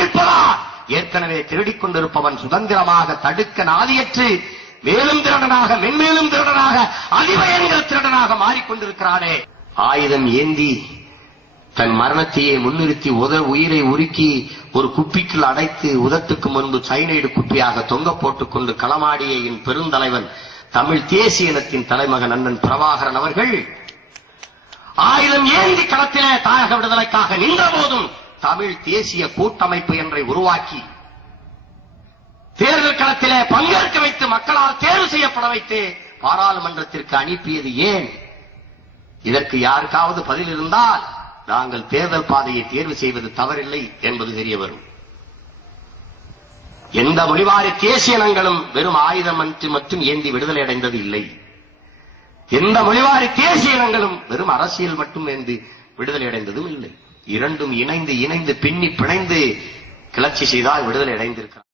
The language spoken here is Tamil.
நிற்பதா? ஏற்கனவே திருடிக் கொண்டிருப்பவன் சுதந்திரமாக தடுக்க நாதியற்று மேலும் திருடனாக மென்மேலும் திருடனாக அதிபயங்கர திருடனாக மாறிக்கொண்டிருக்கிறானே. ஆயுதம் ஏந்தி தன் மரணத்தையே முன்னிறுத்தி உயிரை உருக்கி ஒரு குப்பிக்குள் அடைத்து உதத்துக்கு முன்பு சைனைடு குப்பியாக தொங்க போட்டுக் கொண்டு களமாடிய என் பெருந்தலைவன் தமிழ் தேசிய இனத்தின் தலைமகன் அண்ணன் பிரபாகரன் அவர்கள் ஆயுதம் ஏந்தி களத்திலே தாயக விடுதலைக்காக நின்ற போதும் தமிழ் தேசிய கூட்டமைப்பு என்றை உருவாக்கி தேர்தல் களத்திலே பங்கேற்க வைத்து மக்களால் தேர்வு செய்யப்பட வைத்து பாராளுமன்றத்திற்கு அனுப்பியது ஏன்? இதற்கு யாருக்காவது பதில் இருந்தால் நாங்கள் தேர்தல் பாதையை தேர்வு செய்வது தவறில்லை என்பது தெரிய வரும். எந்த மொழிவாரி தேசிய இனங்களும் வெறும் ஆயுதம் மட்டும் ஏந்தி விடுதலை அடைந்தது இல்லை. எந்த மொழிவாரி தேசிய இனங்களும் வெறும் அரசியல் மட்டும் ஏந்தி விடுதலை அடைந்ததும் இல்லை. இரண்டும் இணைந்து பின்னி பிணைந்து கிளர்ச்சி செய்தால் விடுதலை அடைந்திருக்கிறார்.